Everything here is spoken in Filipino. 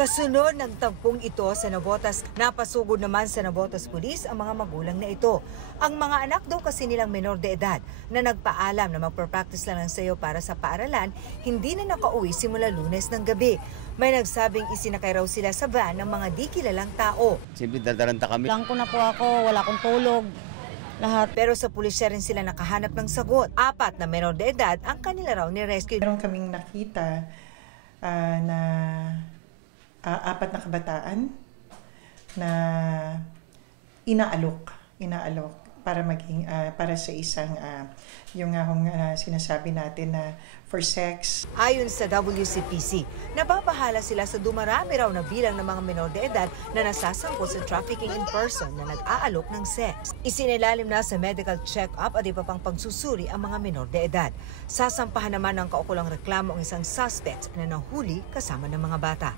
Kasunod ng tagpong ito sa Navotas, napasugod naman sa Navotas Police ang mga magulang na ito. Ang mga anak daw kasi nilang menor de edad na nagpaalam na magpa-practice lang ng sayo para sa paaralan, hindi na nakauwi simula Lunes ng gabi. May nagsabing isinakay raw sila sa van ng mga di kilalang tao. Siyempre dadaranta kami. Blanco na po ako, wala akong tulog. Lahat. Pero sa pulisya rin sila nakahanap ng sagot. 4 na menor de edad ang kanila raw ni-rescue. Meron kaming nakita na 4 na kabataan na inaalok para maging para sa isang yung sinasabi natin na for sex. Ayon sa WCPC, nababahala sila sa dumarami raw na bilang ng mga menor de edad na nasasangkot sa trafficking in person na nag-aalok ng sex. Isinilalim na sa medical check-up at iba pang pagsusuri ang mga menor de edad. Sasampahan naman ng kaukulang reklamo ang isang suspect na nahuli kasama ng mga bata.